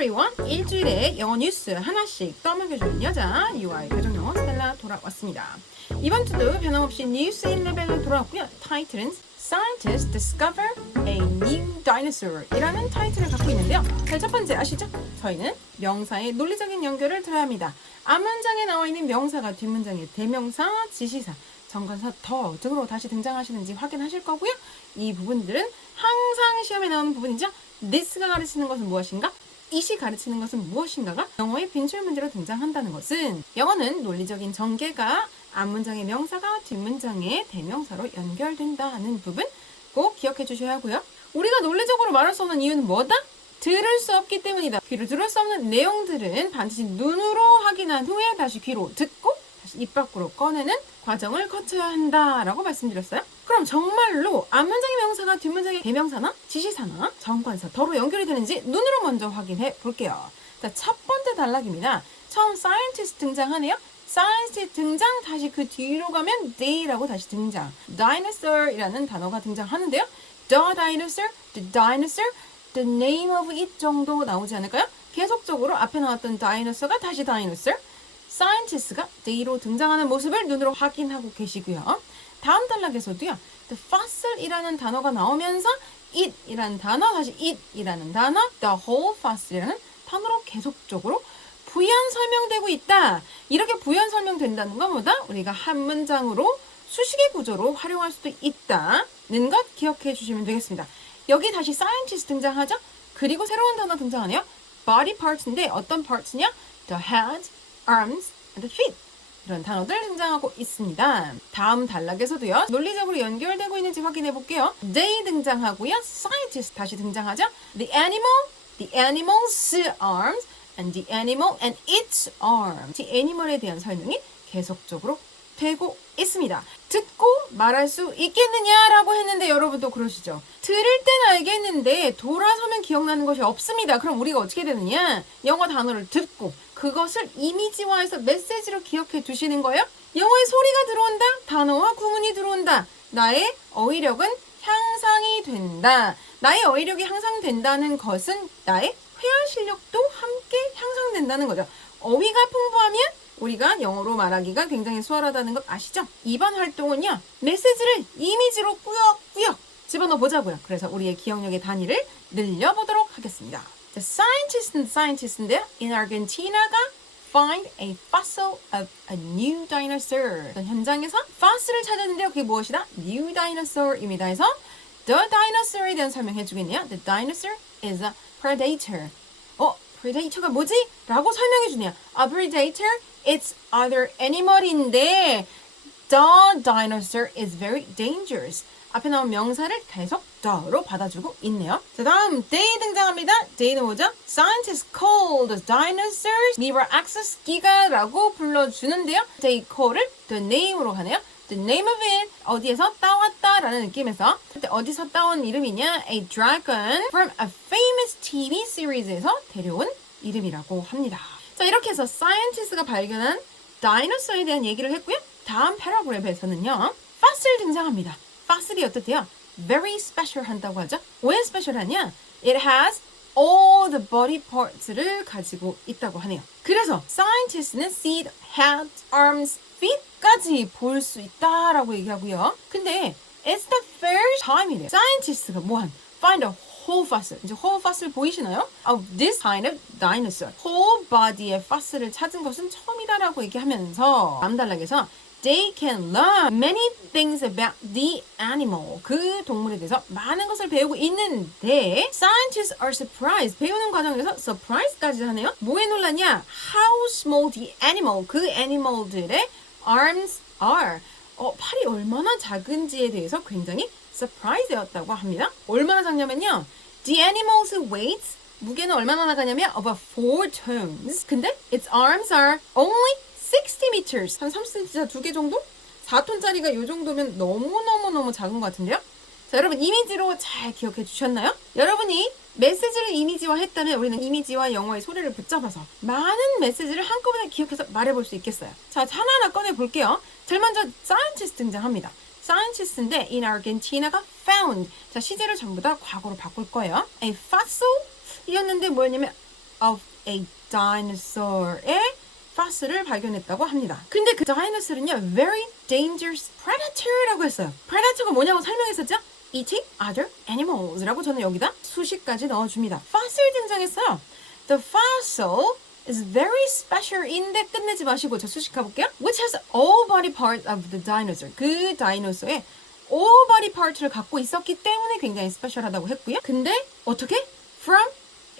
everyone! 일주일에 영어 뉴스 하나씩 떠먹여주는 여자 UI 교정영어 스텔라 돌아왔습니다. 이번 주도 변함없이 뉴스인 레벨로 돌아왔고요. 타이틀은 Scientists discover a new dinosaur 이라는 타이틀을 갖고 있는데요. 자, 첫 번째 아시죠? 저희는 명사의 논리적인 연결을 들어야 합니다. 앞문장에 나와 있는 명사가 뒷문장의 대명사, 지시사, 정관사, 더 등으로 다시 등장하시는지 확인하실 거고요. 이 부분들은 항상 시험에 나오는 부분이죠. this가 가르치는 것은 무엇인가? it이 가르치는 것은 무엇인가가 영어의 빈출 문제로 등장한다는 것은 영어는 논리적인 전개가 앞문장의 명사가 뒷문장의 대명사로 연결된다는 부분 꼭 기억해 주셔야 하고요. 우리가 논리적으로 말할 수 없는 이유는 뭐다? 들을 수 없기 때문이다. 귀로 들을 수 없는 내용들은 반드시 눈으로 확인한 후에 다시 귀로 듣고 다시 입 밖으로 꺼내는 과정을 거쳐야 한다라고 말씀드렸어요. 그럼 정말로 앞문장의 명사가 뒷문장의 대명사나 지시사나 정관사, 더로 연결이 되는지 눈으로 먼저 확인해 볼게요. 자, 첫 번째 단락입니다. 처음 scientist 등장하네요. scientist 등장, 다시 그 뒤로 가면 they라고 다시 등장. dinosaur이라는 단어가 등장하는데요. the dinosaur, the name of it 정도 나오지 않을까요? 계속적으로 앞에 나왔던 dinosaur가 다시 dinosaur, scientist가 they로 등장하는 모습을 눈으로 확인하고 계시고요. 다음 단락에서도요. the fossil이라는 단어가 나오면서 it이라는 단어, 다시 it이라는 단어, the whole fossil이라는 단어로 계속적으로 부연 설명되고 있다. 이렇게 부연 설명된다는 것보다 우리가 한 문장으로 수식의 구조로 활용할 수도 있다는 것 기억해 주시면 되겠습니다. 여기 다시 scientist 등장하죠? 그리고 새로운 단어 등장하네요. body parts인데 어떤 parts냐? the head, arms, and the feet. 이런 단어들 등장하고 있습니다. 다음 단락에서도요. 논리적으로 연결되고 있는지 확인해 볼게요. they 등장하고요. scientist 다시 등장하죠. the animal's arms, and the animal and its arms. 이 애니멀에 대한 설명이 계속적으로 되고 있습니다. 듣고 말할 수 있겠느냐라고 했는데 여러분도 그러시죠? 들을 땐 알겠는데 돌아서면 기억나는 것이 없습니다. 그럼 우리가 어떻게 되느냐? 영어 단어를 듣고 그것을 이미지화해서 메시지로 기억해 두시는 거예요. 영어에 소리가 들어온다. 단어와 구문이 들어온다. 나의 어휘력은 향상이 된다. 나의 어휘력이 향상된다는 것은 나의 회화 실력도 함께 향상된다는 거죠. 어휘가 풍부하면 우리가 영어로 말하기가 굉장히 수월하다는 것 아시죠? 이번 활동은요. 메시지를 이미지로 꾸역꾸역 집어넣어 보자고요. 그래서 우리의 기억력의 단위를 늘려보도록 하겠습니다. The scientist인데요. In Argentina가 find a fossil of a new dinosaur. 현장에서 fossil을 찾았는데요. 그게 무엇이다? New dinosaur입니다. 해서 the dinosaur에 대한 설명해 주겠네요. The dinosaur is a predator. predator가 뭐지? 라고 설명해 주네요. A predator, it's other animal인데 the dinosaur is very dangerous. 앞에 나온 명사를 계속 the로 받아주고 있네요. 자, 다음 they 등장합니다. they는 뭐죠? Scientists call the dinosaurs mirror access 기가라고 불러주는데요. they call을 the name으로 가네요. The name of it 어디에서 따왔다라는 느낌에서 어디서 따온 이름이냐? A dragon from a famous TV series에서 데려온 이름이라고 합니다. 자, 이렇게 해서 scientists가 발견한 dinosaur에 대한 얘기를 했고요. 다음 패러그래프에서는요. fossil 등장합니다. fossil이 어떻대요? Very special 한다고 하죠. 왜 special하냐? It has all the body parts를 가지고 있다고 하네요. 그래서 scientists는 see the head, arms, feet까지 볼 수 있다라고 얘기하고요. 근데 it's the first time이래요. scientists가 뭐한? Find a whole fossil. 이제 whole fossil 보이시나요? Of this kind of dinosaur. whole body의 fossil을 찾은 것은 처음이다라고 얘기하면서 다음 단락에서 they can learn many things about the animal. 그 동물에 대해서 많은 것을 배우고 있는데 scientists are surprised. 배우는 과정에서 surprise까지 하네요. 뭐에 놀랐냐? How small the animal. 그 애니멀들의 arms are. 팔이 얼마나 작은지에 대해서 굉장히 surprise였다고 합니다. 얼마나 작냐면요. The animal's weight 무게는 얼마나 나가냐면 about 4 tons. 근데 its arms are only 60 meters. 한 30cm 두 개 정도? 4톤짜리가 이 정도면 너무너무 작은 것 같은데요? 자, 여러분 이미지로 잘 기억해 주셨나요? 여러분이 메시지를 이미지화 했다면 우리는 이미지와 영어의 소리를 붙잡아서 많은 메시지를 한꺼번에 기억해서 말해볼 수 있겠어요. 자, 하나하나 꺼내 볼게요. 제일 먼저 scientist 등장합니다. scientist인데 in Argentina가 found. 자, 시제를 전부 다 과거로 바꿀 거예요. A fossil 이었는데 뭐였냐면 of a dinosaur의 fossil을 발견했다고 합니다. 근데 그 dinosaur은요, very dangerous predator라고 했어요. predator가 뭐냐고 설명했었죠? eating other animals라고 저는 여기다 수식까지 넣어줍니다. fossil 등장했어요. The fossil is very special인데 끝내지 마시고 저 수식 가볼게요. Which has all body parts of the dinosaur. 그 다이노소의 all body part를 갖고 있었기 때문에 굉장히 스페셜하다고 했고요. 근데 어떻게? From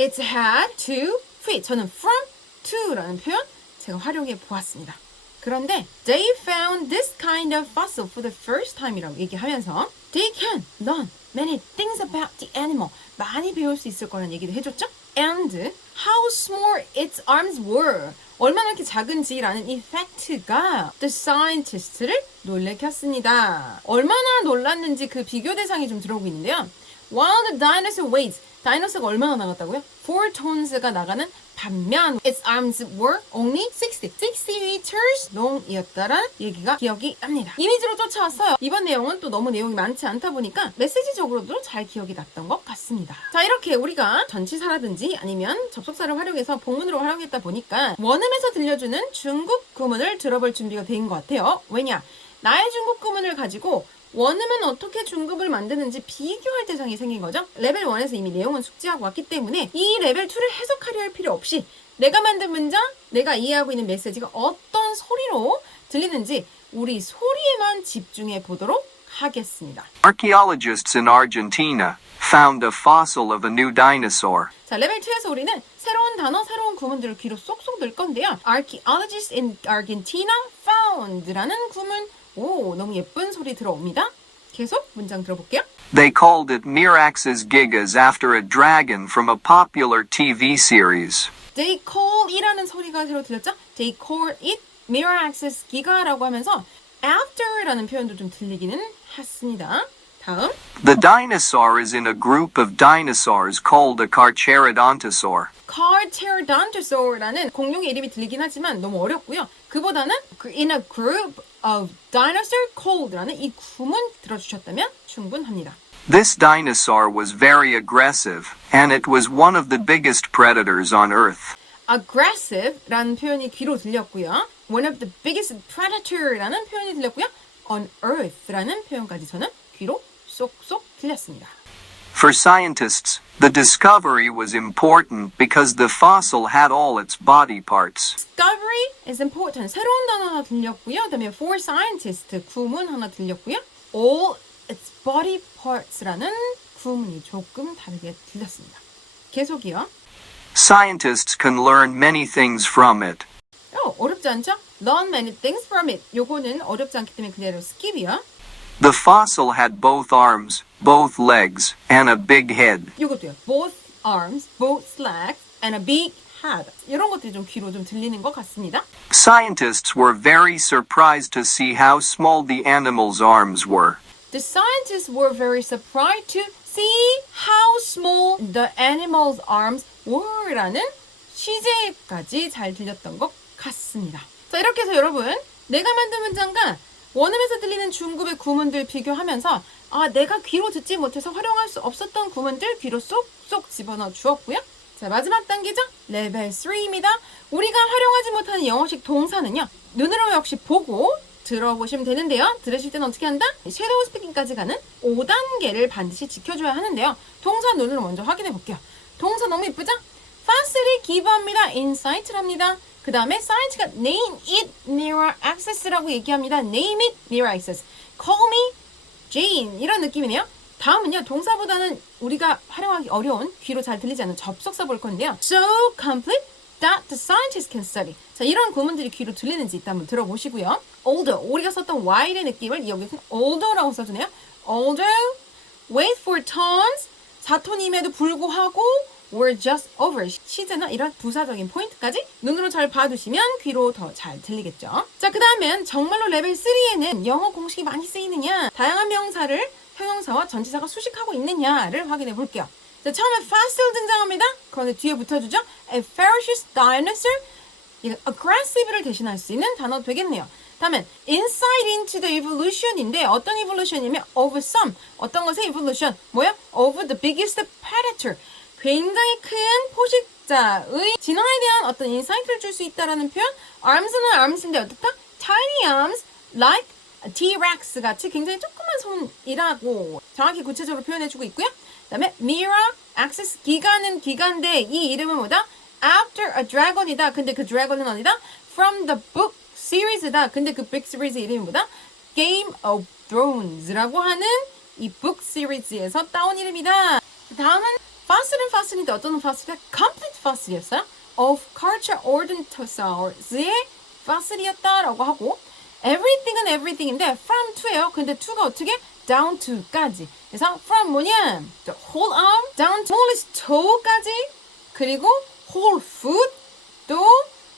its head to feet. 저는 from to라는 표현 제가 활용해 보았습니다. 그런데 they found this kind of fossil for the first time이라고 얘기하면서 they can learn many things about the animal. 많이 배울 수 있을 거라는 얘기도 해줬죠. And how small its arms were. 얼마나 이렇게 작은지라는 이 팩트가 the scientist를 놀래켰습니다. 얼마나 놀랐는지 그 비교 대상이 좀 들어오고 있는데요. While the dinosaur weighs, 다이너스가 얼마나 나갔다고요? 4 tons가 나가는 반면 its arms were only 60 meters long이었다라는 얘기가 기억이 납니다. 이미지로 쫓아왔어요. 이번 내용은 또 너무 내용이 많지 않다 보니까 메시지적으로도 잘 기억이 났던 것 같습니다. 자, 이렇게 우리가 전치사라든지 아니면 접속사를 활용해서 복문으로 활용했다 보니까 원음에서 들려주는 중국 구문을 들어볼 준비가 된 것 같아요. 왜냐? 나의 중국 구문을 가지고 원음은 어떻게 중급을 만드는지 비교할 대상이 생긴 거죠. 레벨 1에서 이미 내용은 숙지하고 왔기 때문에 이 레벨 2를 해석하려 할 필요 없이 내가 만든 문장, 내가 이해하고 있는 메시지가 어떤 소리로 들리는지 우리 소리에만 집중해 보도록 하겠습니다. Archaeologists in Argentina found a fossil of a new dinosaur. 자, 레벨 2에서 우리는 새로운 단어, 새로운 구문들을 귀로 쏙쏙 넣을 건데요. Archaeologists in Argentina found라는 구문. 오, 너무 예쁜 소리 들어옵니다. 계속 문장 들어볼게요. They called it Mirax's Gigas after a dragon from a popular TV series. They call 이라는 소리가 새로 들렸죠? They call it Mirax's Giga라고 하면서 after라는 표현도 좀 들리기는 했습니다. 다음. The dinosaur is in a group of dinosaurs called a Carcharodontosaur. Carcharodontosaur라는 공룡의 이름이 들리긴 하지만 너무 어렵고요. 그보다는 in a group of dinosaur called라는 이 구문 들어주셨다면 충분합니다. This dinosaur was very aggressive, and it was one of the biggest predators on Earth. aggressive라는 표현이 귀로 들렸고요. one of the biggest predator라는 표현이 들렸고요. on earth라는 표현까지 저는 귀로 쏙쏙 들렸습니다. For scientists, the discovery was important because the fossil had all its body parts. Discovery is important. 새로운 단어 하나 들렸고요. 그다음에 for scientist 구문 하나 들렸고요. all its body parts라는 구문이 조금 다르게 들렸습니다. 계속이요. Scientists can learn many things from it. 어렵지 않죠? Learn many things from it. 요거는 어렵지 않기 때문에 그대로 skip이요. The fossil had both arms, both legs, and a big head. 요것도요. Both arms, both legs, and a big head. 이런 것들이 좀 귀로 좀 들리는 것 같습니다. Scientists were very surprised to see how small the animal's arms were. The scientists were very surprised to see how small the animal's arms were 라는 시제까지 잘 들렸던 것 같습니다. 자, 이렇게 해서 여러분, 내가 만든 문장과 원음에서 들리는 중급의 구문들 비교하면서 내가 귀로 듣지 못해서 활용할 수 없었던 구문들 귀로 쏙쏙 집어넣어 주었고요. 자, 마지막 단계죠. 레벨 3입니다. 우리가 활용하지 못하는 영어식 동사는요. 눈으로 역시 보고 들어보시면 되는데요. 들으실 때는 어떻게 한다? 섀도우 스피킹까지 가는 5단계를 반드시 지켜줘야 하는데요. 동사 눈으로 먼저 확인해 볼게요. 동사 너무 예쁘죠? fastly give합니다. insight랍니다. 그 다음에 science가 name it near access라고 얘기합니다. name it near access. call me Jane 이런 느낌이네요. 다음은요. 동사보다는 우리가 활용하기 어려운 귀로 잘 들리지 않는 접속사 볼 건데요. So complete that the scientist can study. 자, 이런 구문들이 귀로 들리는지 일단 한번 들어보시고요. Although 우리가 썼던 while의 느낌을 여기서는 although라고 써주네요. Although wait for tons 4톤임에도 불구하고 were just over. 시제나 이런 부사적인 포인트까지 눈으로 잘 봐두시면 귀로 더 잘 들리겠죠. 자, 그 다음엔 정말로 레벨 3에는 영어 공식이 많이 쓰이느냐, 다양한 명사를 형용사와 전치사가 수식하고 있느냐를 확인해 볼게요. 자, 처음에 fossil 등장합니다. 그런데 뒤에 붙여주죠. A ferocious dinosaur. 이거 aggressive를 대신할 수 있는 단어 되겠네요. 다음엔 insight into the evolution인데 어떤 evolution이냐면 of some. 어떤 것의 evolution? 뭐요? Of the biggest predator. 굉장히 큰 포식자의 진화에 대한 어떤 인사이트를 줄 수 있다라는 표현. arms는 arms인데 어떻다? tiny arms like a T-Rex 같이 굉장히 조그만 손이라고 정확히 구체적으로 표현해주고 있고요. 그 다음에 mirror access 기간은 기간인데 이 이름은 뭐다? after a dragon이다. 근데 그 dragon은 어디다? from the book series다. 근데 그 book series 이름이 뭐다? Game of Thrones라고 하는 이 book series에서 따온 이름이다. 다음은 fossil은 fossil인데 어떤 fossil이다? complete fossil이었어요. of culture ordinatosaurs의 fossil이었다라고 하고 everything은 everything인데 from to예요. 근데 to가 어떻게? down to까지. 그래서 from 뭐냐? whole arm down to smallest toe까지 그리고 whole foot 또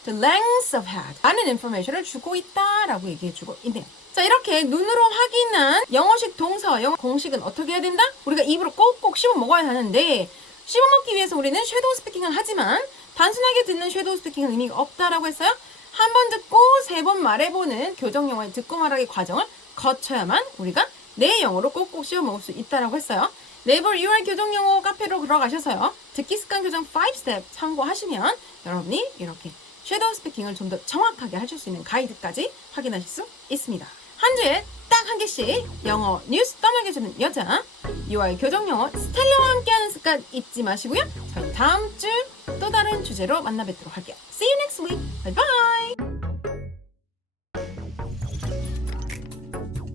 the length of head 라는 인포메이션을 주고 있다라고 얘기해주고 있네요. 자, 이렇게 눈으로 확인한 영어식 동사, 영어 공식은 어떻게 해야 된다? 우리가 입으로 꼭꼭 씹어 먹어야 하는데 씹어 먹기 위해서 우리는 섀도우 스피킹은 하지만 단순하게 듣는 섀도우 스피킹은 의미가 없다라고 했어요. 한 번 듣고 3번 말해보는 교정 영어의 듣고 말하기 과정을 거쳐야만 우리가 내 영어로 꼭꼭 씹어 먹을 수 있다라고 했어요. 네이버 UR 교정 영어 카페로 들어가셔서요. 듣기 습관 교정 5스텝 참고하시면 여러분이 이렇게 섀도우 스피킹을 좀 더 정확하게 하실 수 있는 가이드까지 확인하실 수 있습니다. 한 주에 딱 한 개씩 영어 뉴스 떠먹여주는 여자 UR 교정 영어 스텔라와 함께하는 습관 잊지 마시고요. 저희 다음 주 또 다른 주제로 만나 뵙도록 할게요. See you next week. Bye bye.